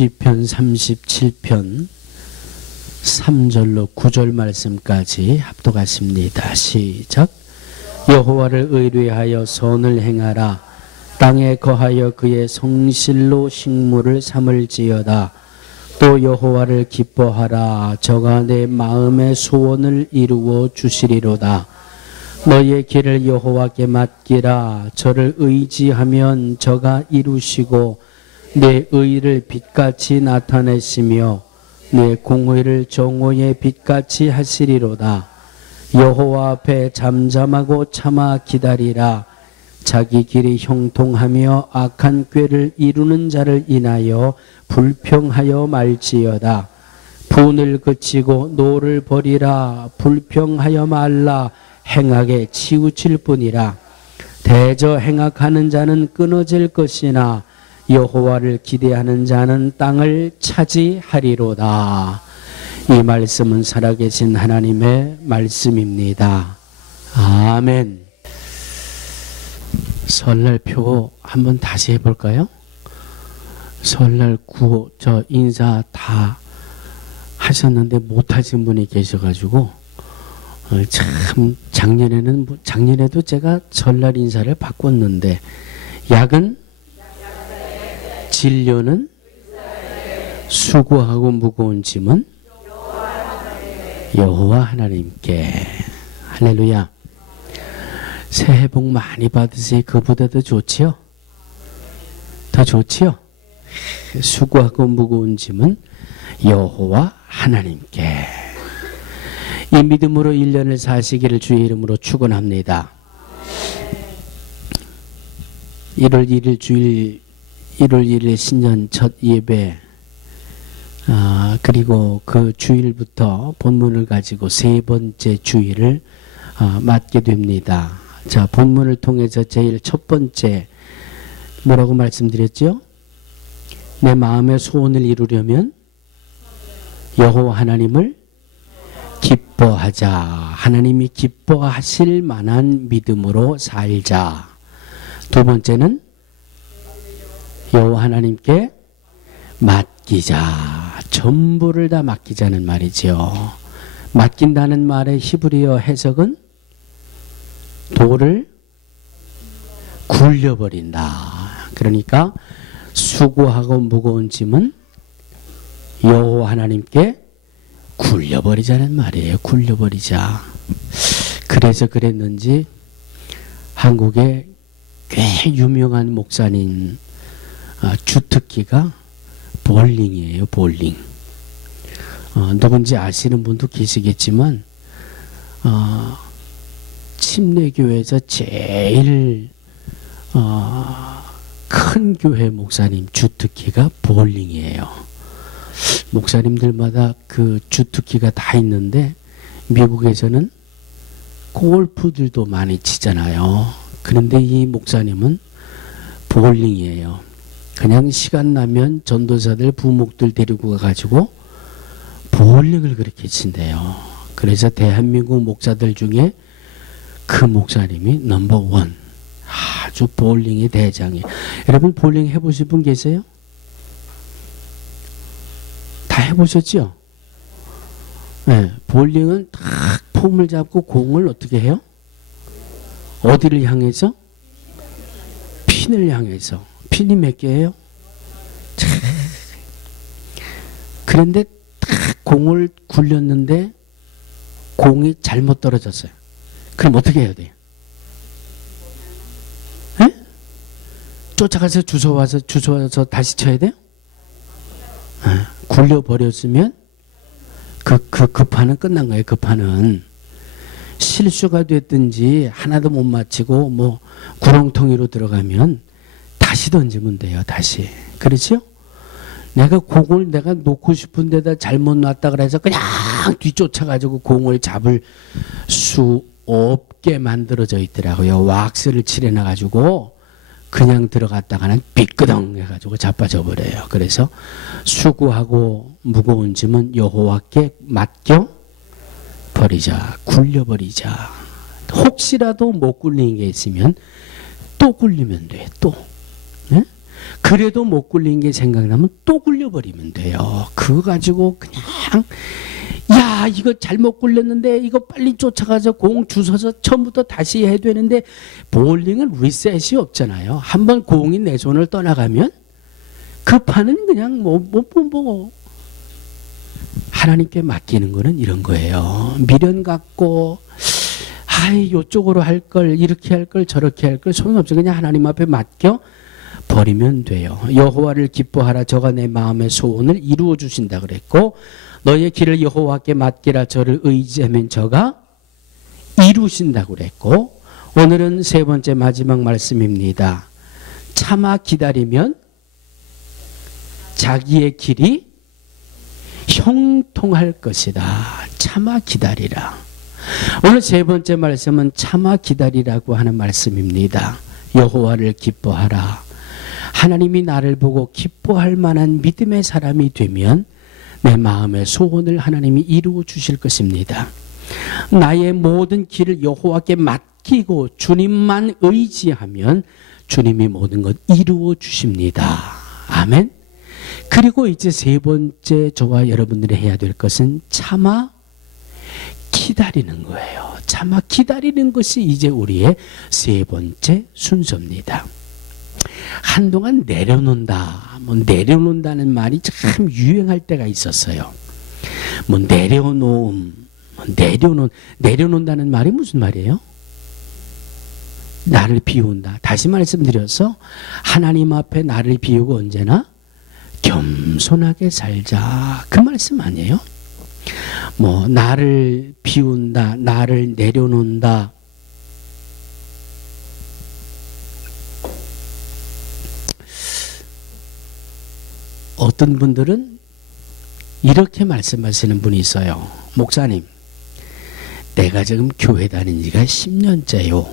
시편 37편 3절로 9절 말씀까지 합독하십니다. 시작. 여호와를 의뢰하여 선을 행하라. 땅에 거하여 그의 성실로 식물을 삼을지어다. 또 여호와를 기뻐하라. 저가 내 마음의 소원을 이루어 주시리로다. 너의 길을 여호와께 맡기라. 저를 의지하면 저가 이루시고 내 의를 빛같이 나타내시며 내 공의를 정오의 빛같이 하시리로다. 여호와 앞에 잠잠하고 참아 기다리라. 자기 길이 형통하며 악한 꾀를 이루는 자를 인하여 불평하여 말지어다. 분을 그치고 노를 버리라. 불평하여 말라. 행악에 치우칠 뿐이라. 대저 행악하는 자는 끊어질 것이나 여호와를 기대하는 자는 땅을 차지하리로다. 이 말씀은 살아계신 하나님의 말씀입니다. 아멘. 설날 표 한번 다시 해볼까요? 설날 구호 저 인사 다 하셨는데 못하신 분이 계셔가지고 참 작년에도 제가 설날 인사를 바꿨는데 약은 진료는 수고하고 무거운 짐은 여호와 하나님께. 할렐루야. 새해 복 많이 받으세요. 그보다 더 좋지요? 더 좋지요? 수고하고 무거운 짐은 여호와 하나님께. 이 믿음으로 1년을 사시기를 주의 이름으로 축원합니다. 1월 1일 신년 첫 예배, 그리고 그 주일부터 본문을 가지고 세 번째 주일을 맞게 됩니다. 자, 본문을 통해서 제일 첫 번째 뭐라고 말씀드렸죠? 내 마음의 소원을 이루려면 여호와 하나님을 기뻐하자. 하나님이 기뻐하실 만한 믿음으로 살자. 두 번째는 여호와 하나님께 맡기자. 전부를 다 맡기자는 말이죠. 맡긴다는 말의 히브리어 해석은 돌을 굴려버린다. 그러니까 수고하고 무거운 짐은 여호와 하나님께 굴려버리자는 말이에요. 굴려버리자. 그래서 그랬는지 한국의 꽤 유명한 목사님 주특기가 볼링이에요. 볼링. 누군지 아시는 분도 계시겠지만 침례교회에서 제일 큰 교회 목사님 주특기가 볼링이에요. 목사님들마다 그 주특기가 다 있는데 미국에서는 골프들도 많이 치잖아요. 그런데 이 목사님은 볼링이에요. 그냥 시간 나면 전도사들 부목들 데리고 가가지고 볼링을 그렇게 친대요. 그래서 대한민국 목사들 중에 그 목사님이 넘버원, 아주 볼링의 대장이에요. 여러분 볼링 해보실 분 계세요? 다 해보셨죠? 네, 볼링은 딱 폼을 잡고 공을 어떻게 해요? 어디를 향해서? 핀을 향해서. 핀이 몇 개예요? 그런데 딱 공을 굴렸는데 공이 잘못 떨어졌어요. 그럼 어떻게 해야 돼요? 에? 쫓아가서 주워와서 다시 쳐야 돼요? 굴려버렸으면 그 판은 끝난 거예요. 그 판은 실수가 됐든지 하나도 못 맞히고 뭐 구렁텅이로 들어가면 다시 던지면 돼요. 다시. 그렇죠? 내가 공을 내가 놓고 싶은 데다 잘못 놨다 그래서 그냥 뒤쫓아가지고 공을 잡을 수 없게 만들어져 있더라고요. 왁스를 칠해놔가지고 그냥 들어갔다가는 삐끄덩 해가지고 자빠져 버려요. 그래서 수고하고 무거운 짐은 여호와께 맡겨 버리자. 굴려버리자. 혹시라도 못 굴린 게 있으면 또 굴리면 돼. 또. 네? 그래도 못 굴린 게 생각나면 또 굴려버리면 돼요. 그거 가지고 그냥 야 이거 잘못 굴렸는데 이거 빨리 쫓아가서 공 주워서 처음부터 다시 해야 되는데 볼링은 리셋이 없잖아요. 한번 공이 내 손을 떠나가면 그 판은 그냥 뭐 하나님께 맡기는 거는 이런 거예요. 미련 갖고 아이 요쪽으로 할 걸 이렇게 할 걸 저렇게 할 걸 소용없어. 그냥 하나님 앞에 맡겨 버리면 돼요. 여호와를 기뻐하라. 저가 내 마음의 소원을 이루어 주신다 그랬고 너의 길을 여호와께 맡기라. 저를 의지하면 저가 이루신다고 그랬고 오늘은 세 번째 마지막 말씀입니다. 참아 기다리면 자기의 길이 형통할 것이다. 참아 기다리라. 오늘 세 번째 말씀은 참아 기다리라고 하는 말씀입니다. 여호와를 기뻐하라. 하나님이 나를 보고 기뻐할 만한 믿음의 사람이 되면 내 마음의 소원을 하나님이 이루어 주실 것입니다. 나의 모든 길을 여호와께 맡기고 주님만 의지하면 주님이 모든 것 이루어 주십니다. 아멘. 그리고 이제 세 번째 저와 여러분들이 해야 될 것은 참아 기다리는 거예요. 참아 기다리는 것이 이제 우리의 세 번째 순서입니다. 한동안 내려놓는다. 내려놓는다는 말이 참 유행할 때가 있었어요. 내려놓는다는 말이 무슨 말이에요? 나를 비운다. 다시 말씀드려서 하나님 앞에 나를 비우고 언제나 겸손하게 살자. 그 말씀 아니에요? 나를 비운다. 나를 내려놓는다. 어떤 분들은 이렇게 말씀하시는 분이 있어요. 목사님, 내가 지금 교회 다닌 지가 10년째요.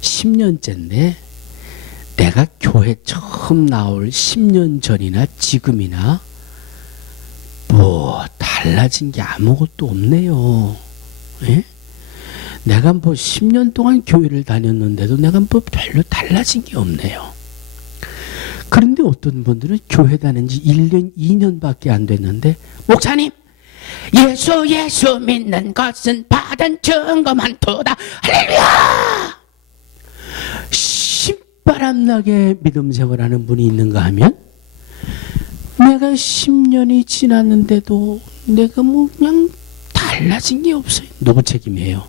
10년째인데 내가 교회 처음 나올 10년 전이나 지금이나 달라진 게 아무것도 없네요. 예? 내가 10년 동안 교회를 다녔는데도 내가 별로 달라진 게 없네요. 그런데 어떤 분들은 교회 다닌 지 1년, 2년밖에 안 됐는데 목사님, 예수 믿는 것은 받은 증거만 도다. 할렐루야! 신바람나게 믿음 생활하는 분이 있는가 하면 내가 10년이 지났는데도 내가 그냥 달라진 게 없어요. 누구 책임이에요?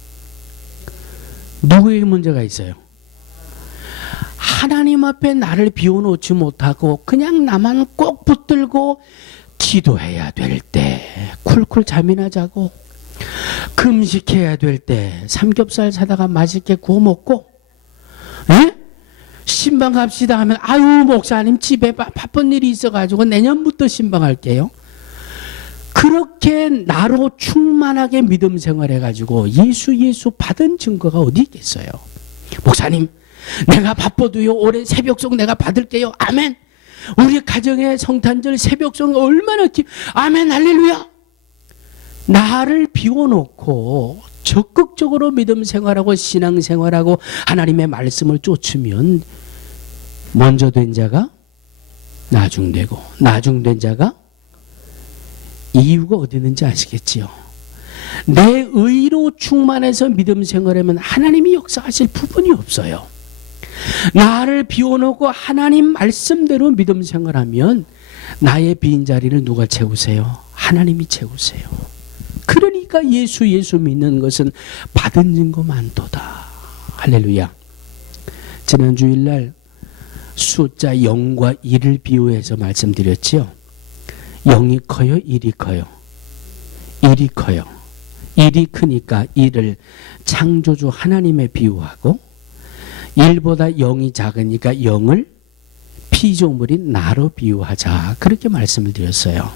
누구에게 문제가 있어요? 하나님 앞에 나를 비워놓지 못하고 그냥 나만 꼭 붙들고 기도해야 될 때 쿨쿨 잠이나 자고 금식해야 될 때 삼겹살 사다가 맛있게 구워 먹고 에? 신방 갑시다 하면 아유 목사님 집에 바쁜 일이 있어가지고 내년부터 신방할게요. 그렇게 나로 충만하게 믿음 생활해가지고 예수 받은 증거가 어디 있겠어요? 목사님 내가 바빠도요 올해 새벽송 내가 받을게요. 아멘. 우리 가정의 성탄절 새벽송 얼마나 아멘 할렐루야. 나를 비워놓고 적극적으로 믿음 생활하고 신앙 생활하고 하나님의 말씀을 쫓으면 먼저 된 자가 나중되고 나중된 자가 이유가 어디 있는지 아시겠지요? 내 의로 충만해서 믿음 생활하면 하나님이 역사하실 부분이 없어요. 나를 비워놓고 하나님 말씀대로 믿음 생활하면 나의 빈자리를 누가 채우세요? 하나님이 채우세요. 그러니까 예수 믿는 것은 받은 증거 많도다. 할렐루야. 지난 주일날 숫자 0과 1을 비유해서 말씀드렸지요. 0이 커요? 1이 커요? 1이 커요. 1이 크니까 1을 창조주 하나님에 비유하고 1보다 0이 작으니까 0을 피조물인 나로 비유하자. 그렇게 말씀을 드렸어요.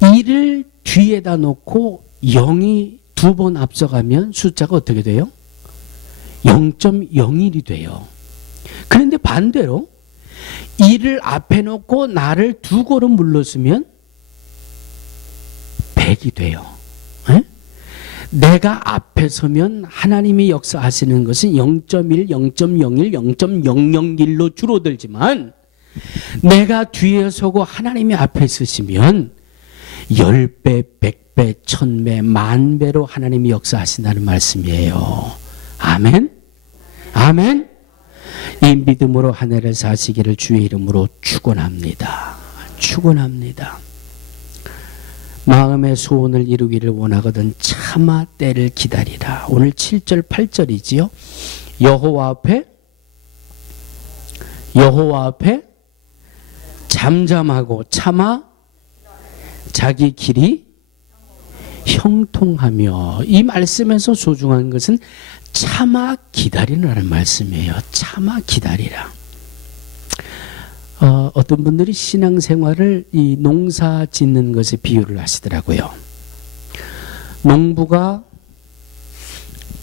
1을 뒤에다 놓고 0이 두 번 앞서가면 숫자가 어떻게 돼요? 0.01이 돼요. 그런데 반대로 1을 앞에 놓고 나를 두 걸음 물러서면 100이 돼요. 에? 내가 앞에 서면 하나님이 역사하시는 것은 0.1, 0.01, 0.001로 줄어들지만 내가 뒤에 서고 하나님이 앞에 서시면 10배, 100배, 1000배, 10,000배로 하나님이 역사하신다는 말씀이에요. 아멘? 아멘? 이 믿음으로 한 해를 사시기를 주의 이름으로 축원합니다. 축원합니다. 마음의 소원을 이루기를 원하거든 차마 때를 기다리라. 오늘 7절 8절이지요. 여호와 앞에 잠잠하고 참아 자기 길이 형통하며. 이 말씀에서 소중한 것은 참아 기다리라는 말씀이에요. 참아 기다리라. 어떤 분들이 신앙생활을 이 농사 짓는 것에 비유를 하시더라고요. 농부가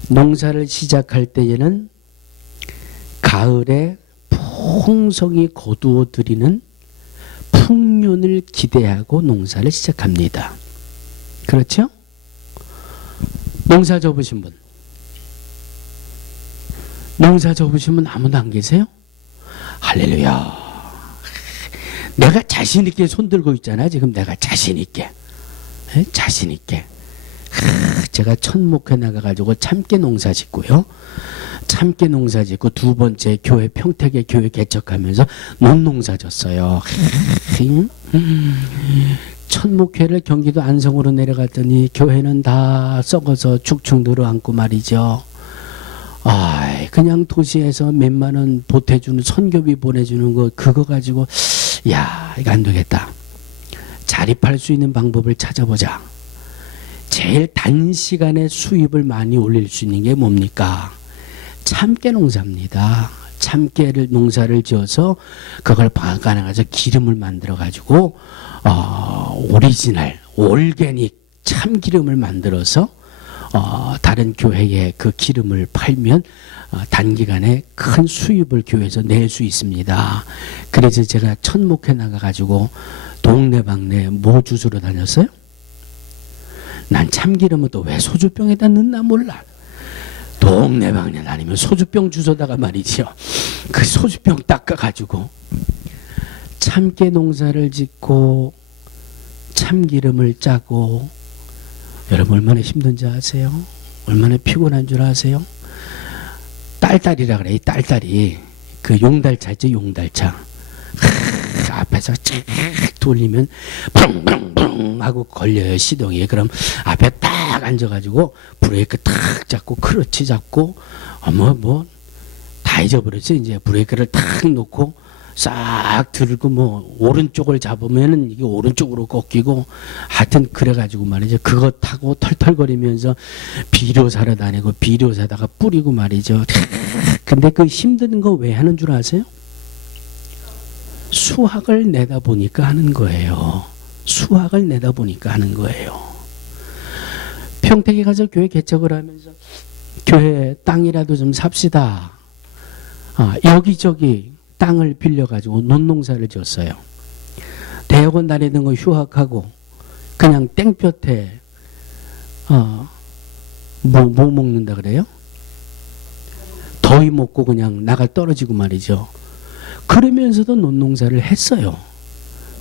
농사를 시작할 때에는 가을에 풍성이 거두어 들이는 풍년을 기대하고 농사를 시작합니다. 그렇죠? 농사 접으신 분. 농사 접으신 분 아무도 안 계세요? 할렐루야. 내가 자신 있게 손 들고 있잖아. 지금 내가 자신 있게. 자신 있게. 제가 첫 목회 나가가지고 참깨 농사 짓고요. 참깨 농사 짓고 두 번째 교회 평택에 교회 개척하면서 논농사 졌어요. 첫 목회를 경기도 안성으로 내려갔더니 교회는 다 썩어서 축축 늘어앉고 말이죠. 그냥 도시에서 몇만 원 보태주는 선교비 보내주는 거 그거 가지고 야 이거 안 되겠다. 자립할 수 있는 방법을 찾아보자. 제일 단시간에 수입을 많이 올릴 수 있는 게 뭡니까? 참깨 농사입니다. 참깨를 농사를 지어서 그걸 방앗간에 가서 기름을 만들어 가지고 오리지널 올게닉 참기름을 만들어서 다른 교회에 그 기름을 팔면 단기간에 큰 수입을 교회에서 낼 수 있습니다. 그래서 제가 첫 목회 나가가지고 동네방네 뭐 주스러 다녔어요? 난 참기름은 또 왜 소주병에다 넣나 몰라. 동네방네 다니면 소주병 주워다가 말이죠. 그 소주병 닦아가지고 참깨 농사를 짓고 참기름을 짜고. 여러분 얼마나 힘든지 아세요? 얼마나 피곤한 줄 아세요? 딸딸이라 그래. 이 딸딸이 그 용달차 있죠. 용달차 앞에서 쫙 돌리면 붕붕붕 하고 걸려요. 시동이. 그럼 앞에 딱 앉아가지고 브레이크 탁 잡고 크러치 잡고 뭐 다 잊어버렸죠. 이제 브레이크를 탁 놓고 싹 들고 뭐 오른쪽을 잡으면은 이게 오른쪽으로 꺾이고 하여튼 그래가지고 말이죠. 그거 타고 털털거리면서 비료 사러 다니고 비료 사다가 뿌리고 말이죠. 근데 그 힘든 거 왜 하는 줄 아세요? 수확을 내다보니까 하는 거예요. 수확을 내다보니까 하는 거예요. 평택에 가서 교회 개척을 하면서 교회 땅이라도 좀 삽시다. 여기저기 땅을 빌려가지고 논농사를 지었어요. 대학원 다니던 거 휴학하고 그냥 땡볕에 뭐 먹는다 그래요? 더위 먹고 그냥 나가 떨어지고 말이죠. 그러면서도 논농사를 했어요.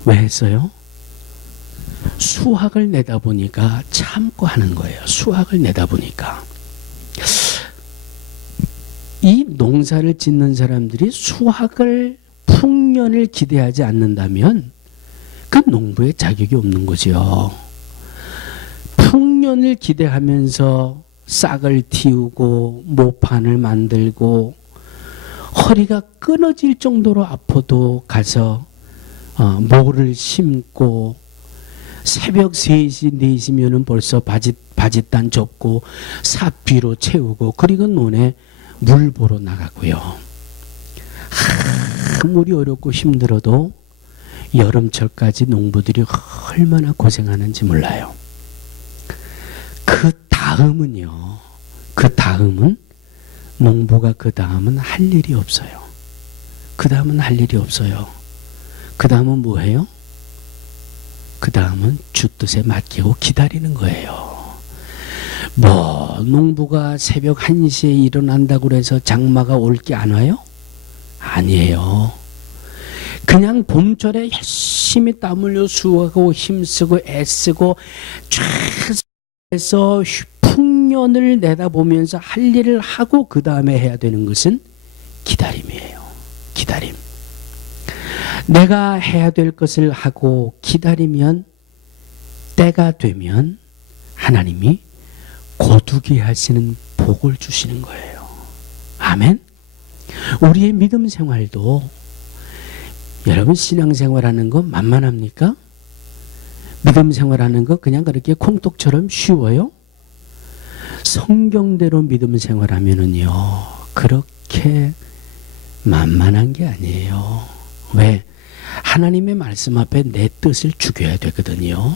왜 했어요? 수확을 내다보니까 참고 하는 거예요. 수확을 내다보니까. 이 농사를 짓는 사람들이 수확을 풍년을 기대하지 않는다면 그 농부의 자격이 없는 거죠. 풍년을 기대하면서 싹을 틔우고 모판을 만들고 허리가 끊어질 정도로 아파도 가서 모를 심고 새벽 3시, 4시면은 벌써 바짓단 접고 삽비로 채우고 그리고 논에 물 보러 나가고요. 아무리 어렵고 힘들어도 여름철까지 농부들이 얼마나 고생하는지 몰라요. 그 다음은 농부가 그 다음은 할 일이 없어요. 그 다음은 할 일이 없어요. 그 다음은 뭐해요? 그 다음은 주 뜻에 맡기고 기다리는 거예요. 농부가 새벽 1시에 일어난다고 해서 장마가 올 게 안 와요? 아니에요. 그냥 봄철에 열심히 땀 흘려 수고하고 힘쓰고 애쓰고 최선에서 풍년을 내다보면서 할 일을 하고 그 다음에 해야 되는 것은 기다림이에요. 기다림. 내가 해야 될 것을 하고 기다리면 때가 되면 하나님이 거두게 하시는 복을 주시는 거예요. 아멘. 우리의 믿음 생활도 여러분 신앙생활하는 거 만만합니까? 믿음 생활하는 거 그냥 그렇게 콩떡처럼 쉬워요? 성경대로 믿음 생활하면은요 그렇게 만만한 게 아니에요. 왜? 하나님의 말씀 앞에 내 뜻을 죽여야 되거든요.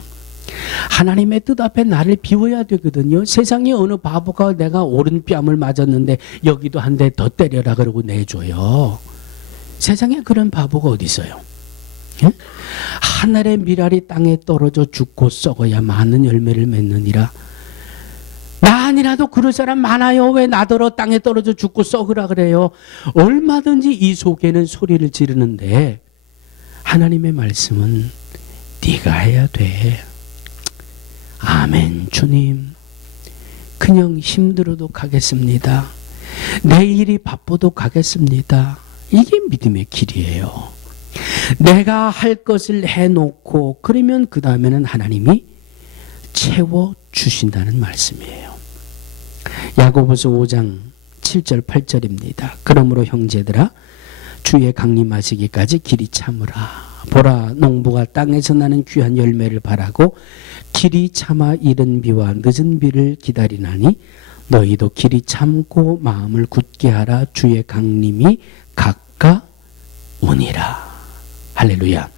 하나님의 뜻 앞에 나를 비워야 되거든요. 세상에 어느 바보가 내가 오른뺨을 맞았는데 여기도 한 대 더 때려라 그러고 내줘요. 세상에 그런 바보가 어디 있어요? 예? 하늘의 미랄이 땅에 떨어져 죽고 썩어야 많은 열매를 맺느니라. 나 아니라도 그럴 사람 많아요. 왜 나더러 땅에 떨어져 죽고 썩으라 그래요? 얼마든지 이 속에는 소리를 지르는데 하나님의 말씀은 네가 해야 돼. 아멘. 주님 그냥 힘들어도 가겠습니다. 내 일이 바빠도 가겠습니다. 이게 믿음의 길이에요. 내가 할 것을 해놓고 그러면 그 다음에는 하나님이 채워주신다는 말씀이에요. 야고보서 5장 7절 8절입니다. 그러므로 형제들아 주의 강림하시기까지 길이 참으라. 보라 농부가 땅에서 나는 귀한 열매를 바라고 길이 참아 이른 비와 늦은 비를 기다리나니 너희도 길이 참고 마음을 굳게 하라. 주의 강림이 가까우니라. 할렐루야.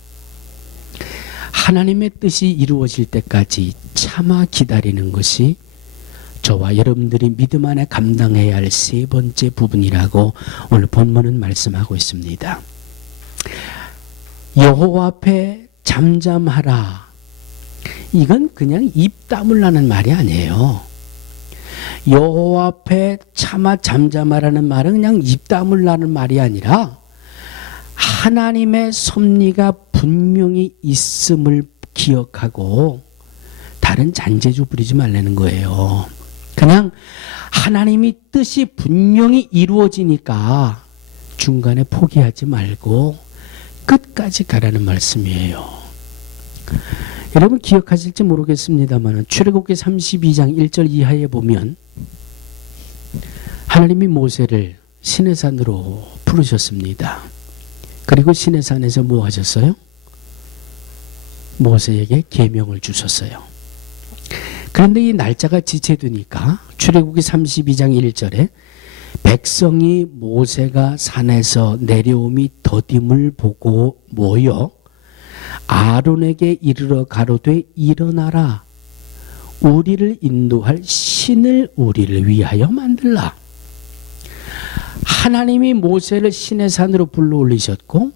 하나님의 뜻이 이루어질 때까지 참아 기다리는 것이 저와 여러분들이 믿음 안에 감당해야 할 세 번째 부분이라고 오늘 본문은 말씀하고 있습니다. 여호와 앞에 잠잠하라. 이건 그냥 입 다물라는 말이 아니에요. 여호와 앞에 참아 잠잠하라는 말은 그냥 입 다물라는 말이 아니라 하나님의 섭리가 분명히 있음을 기억하고 다른 잔재주 부리지 말라는 거예요. 그냥 하나님이 뜻이 분명히 이루어지니까 중간에 포기하지 말고 끝까지 가라는 말씀이에요. 여러분 기억하실지 모르겠습니다만 출애굽기 32장 1절 이하에 보면 하나님이 모세를 시내산으로 부르셨습니다. 그리고 시내산에서 뭐 하셨어요? 모세에게 계명을 주셨어요. 그런데 이 날짜가 지체되니까 출애굽기 32장 1절에 백성이 모세가 산에서 내려옴이 더딤을 보고 모여 아론에게 이르러 가로되 일어나라. 우리를 인도할 신을 우리를 위하여 만들라. 하나님이 모세를 시내산으로 불러올리셨고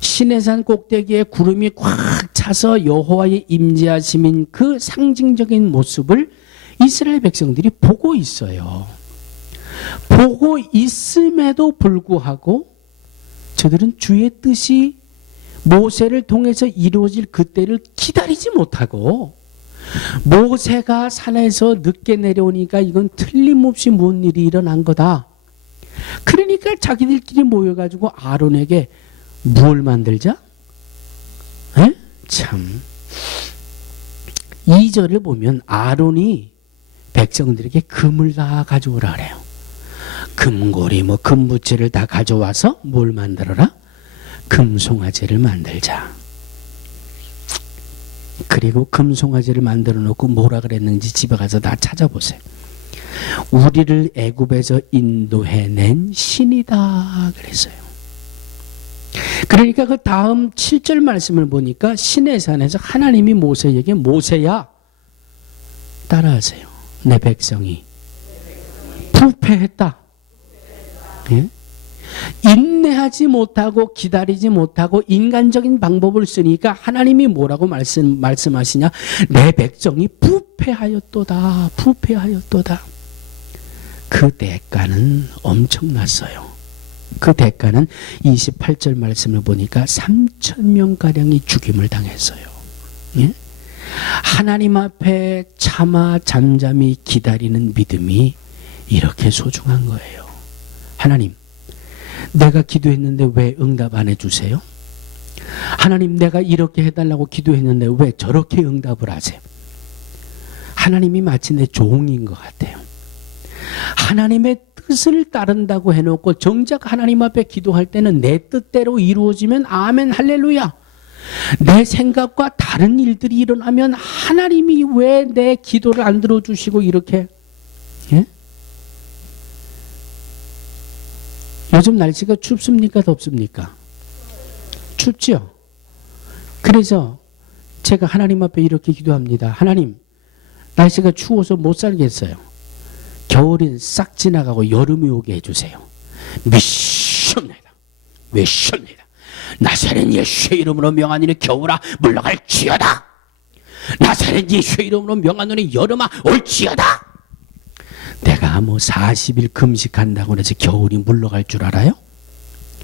시내산 꼭대기에 구름이 꽉 차서 여호와의 임재하심인 그 상징적인 모습을 이스라엘 백성들이 보고 있어요. 보고 있음에도 불구하고 저들은 주의 뜻이 모세를 통해서 이루어질 그때를 기다리지 못하고 모세가 산에서 늦게 내려오니까 이건 틀림없이 뭔 일이 일어난 거다. 그러니까 자기들끼리 모여가지고 아론에게 무엇을 만들자? 에? 참 2절을 보면 아론이 백성들에게 금을 다 가져오라 그래요. 금고리 금부채를 다 가져와서 뭘 만들어라? 금송아지를 만들자. 그리고 금송아지를 만들어 놓고 뭐라 그랬는지 집에 가서 다 찾아보세요. 우리를 애굽에서 인도해낸 신이다 그랬어요. 그러니까 그 다음 7절 말씀을 보니까 시내산에서 하나님이 모세에게 모세야 따라하세요. 내 백성이 부패했다. 예? 인내하지 못하고 기다리지 못하고 인간적인 방법을 쓰니까 하나님이 뭐라고 말씀하시냐? 내 백성이 부패했다. 부패하였도다. 부패하였도다. 그 대가는 엄청났어요. 그 대가는 28절 말씀을 보니까 3,000명가량이 죽임을 당했어요. 예? 하나님 앞에 참아 잠잠히 기다리는 믿음이 이렇게 소중한 거예요. 하나님, 내가 기도했는데 왜 응답 안 해주세요? 하나님, 내가 이렇게 해달라고 기도했는데 왜 저렇게 응답을 하세요? 하나님이 마치 내 종인 것 같아요. 하나님의 뜻을 따른다고 해놓고 정작 하나님 앞에 기도할 때는 내 뜻대로 이루어지면 아멘 할렐루야. 내 생각과 다른 일들이 일어나면 하나님이 왜 내 기도를 안 들어주시고 이렇게, 예? 요즘 날씨가 춥습니까? 덥습니까? 춥죠? 그래서 제가 하나님 앞에 이렇게 기도합니다. 하나님, 날씨가 추워서 못 살겠어요. 겨울은 싹 지나가고 여름이 오게 해주세요. 미션이다. 미션이다. 나사렛 예수의 이름으로 명한 이는 겨울아 물러갈지어다. 나사렛 예수의 이름으로 명한 이는 여름아 올지어다. 내가 뭐 40일 금식한다고 해서 겨울이 물러갈 줄 알아요?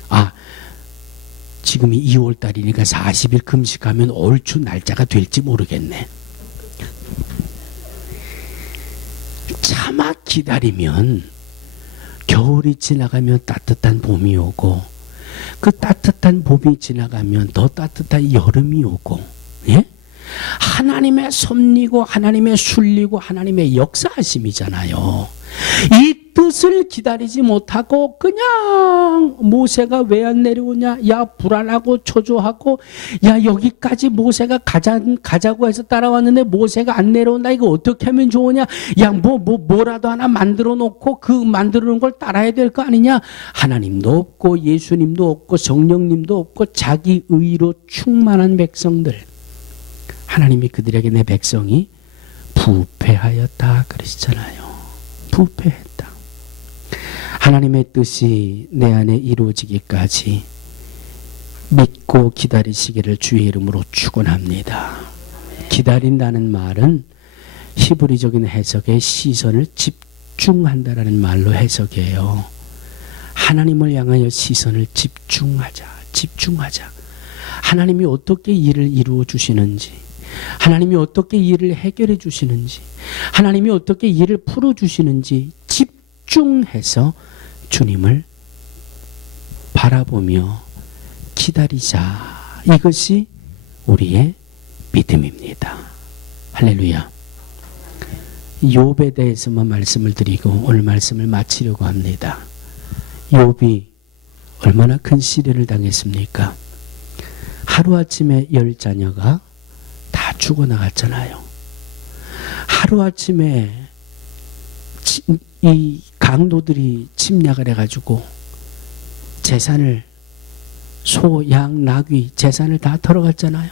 아, 지금이 2월달이니까 40일 금식하면 얼추 날짜가 될지 모르겠네. 참아 기다리면 겨울이 지나가면 따뜻한 봄이 오고, 그 따뜻한 봄이 지나가면 더 따뜻한 여름이 오고, 예? 하나님의 섭리고 하나님의 순리고 하나님의 역사하심이잖아요. 이 뜻을 기다리지 못하고 그냥 모세가 왜 안 내려오냐, 야 불안하고 초조하고, 야 여기까지 모세가 가자고 해서 따라왔는데 모세가 안 내려온다, 이거 어떻게 하면 좋으냐, 야 뭐라도 하나 만들어 놓고 그 만들어 놓은 걸 따라야 될 거 아니냐. 하나님도 없고 예수님도 없고 성령님도 없고 자기 의로 충만한 백성들, 하나님이 그들에게 내 백성이 부패하였다 그러시잖아요. 부패했다. 하나님의 뜻이 내 안에 이루어지기까지 믿고 기다리시기를 주의 이름으로 축원합니다. 기다린다는 말은 히브리적인 해석에 시선을 집중한다라는 말로 해석해요. 하나님을 향하여 시선을 집중하자. 하나님이 어떻게 일을 이루어 주시는지, 하나님이 어떻게 일을 해결해 주시는지, 하나님이 어떻게 일을 풀어 주시는지 집중해서 주님을 바라보며 기다리자. 이것이 우리의 믿음입니다. 할렐루야. 욥에 대해서만 말씀을 드리고 오늘 말씀을 마치려고 합니다. 욥이 얼마나 큰 시련을 당했습니까? 하루아침에 10자녀가 다 죽어나갔잖아요. 하루아침에 이 강도들이 침략을 해가지고 재산을, 소, 양, 나귀 재산을 다 털어갔잖아요.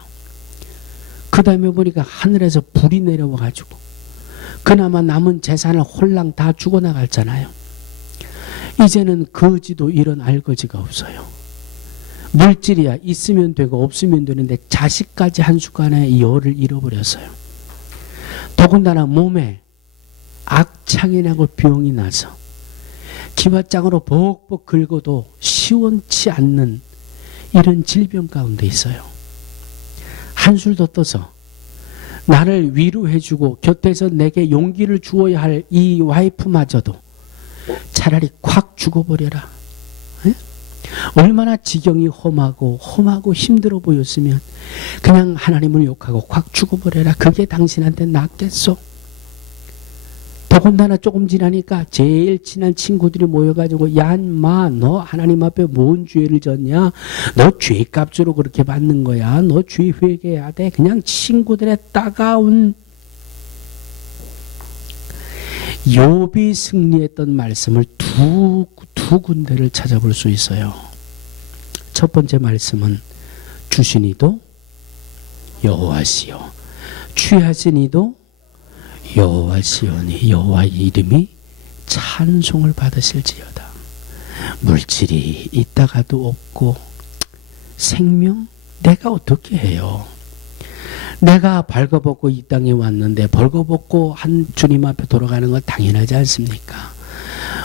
그 다음에 보니까 하늘에서 불이 내려와가지고 그나마 남은 재산을 홀랑 다 죽어나갔잖아요. 이제는 거지도 이런 알거지가 없어요. 물질이야 있으면 되고 없으면 되는데 자식까지 한순간에 열을 잃어버렸어요. 더군다나 몸에 악창이 나고 병이 나서 기왓장으로 벅벅 긁어도 시원치 않는 이런 질병 가운데 있어요. 한술 더 떠서 나를 위로해주고 곁에서 내게 용기를 주어야 할 이 와이프마저도 차라리 콱 죽어버려라. 에? 얼마나 지경이 험하고 힘들어 보였으면 그냥 하나님을 욕하고 콱 죽어버려라. 그게 당신한테 낫겠소? 더군다나 조금 지나니까 제일 친한 친구들이 모여가지고, 야 인마 너 하나님 앞에 뭔 죄를 졌냐, 너 죄값으로 그렇게 받는 거야, 너 죄 회개해야 돼. 그냥 친구들의 따가운, 욥이 승리했던 말씀을 두 군데를 찾아볼 수 있어요. 첫 번째 말씀은 주시니도 여호와시요 취하시니도 여호와시오니 여호와 이름이 찬송을 받으실지어다. 물질이 있다가도 없고 생명 내가 어떻게 해요? 내가 벌거벗고 이 땅에 왔는데 벌거벗고 한 주님 앞에 돌아가는 건 당연하지 않습니까?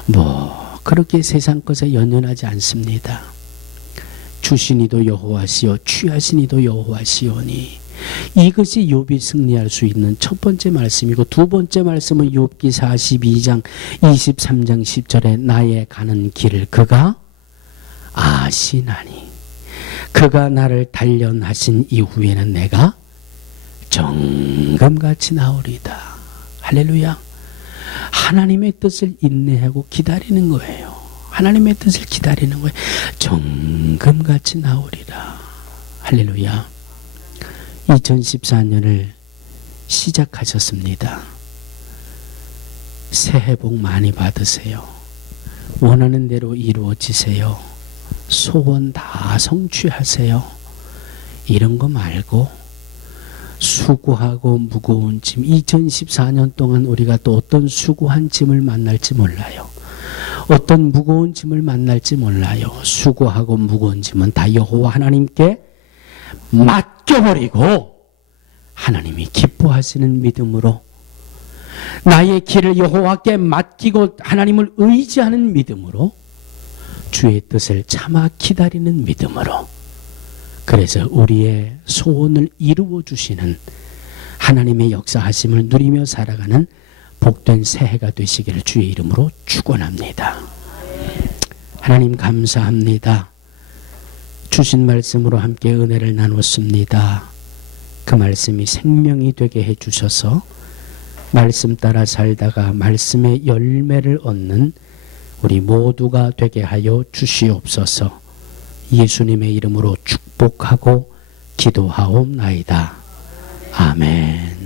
뭐 그렇게 세상 것에 연연하지 않습니다. 주시니도 여호와시요 취하시니도 여호와시오니. 이것이 욥이 승리할 수 있는 첫 번째 말씀이고, 두 번째 말씀은 욥기 42장 23장 10절에 나의 가는 길을 그가 아시나니 그가 나를 단련하신 이후에는 내가 정금같이 나오리다. 할렐루야. 하나님의 뜻을 인내하고 기다리는 거예요. 하나님의 뜻을 기다리는 거예요. 정금같이 나오리라. 할렐루야. 2014년을 시작하셨습니다. 새해 복 많이 받으세요. 원하는 대로 이루어지세요. 소원 다 성취하세요. 이런 거 말고 수고하고 무거운 짐, 2014년 동안 우리가 또 어떤 수고한 짐을 만날지 몰라요. 어떤 무거운 짐을 만날지 몰라요. 수고하고 무거운 짐은 다 여호와 하나님께 맡겨버리고 하나님이 기뻐하시는 믿음으로, 나의 길을 여호와께 맡기고 하나님을 의지하는 믿음으로, 주의 뜻을 참아 기다리는 믿음으로, 그래서 우리의 소원을 이루어 주시는 하나님의 역사하심을 누리며 살아가는 복된 새해가 되시기를 주의 이름으로 축원합니다. 하나님 감사합니다. 주신 말씀으로 함께 은혜를 나눴습니다. 그 말씀이 생명이 되게 해주셔서 말씀 따라 살다가 말씀의 열매를 얻는 우리 모두가 되게 하여 주시옵소서. 예수님의 이름으로 축복하고 기도하옵나이다. 아멘.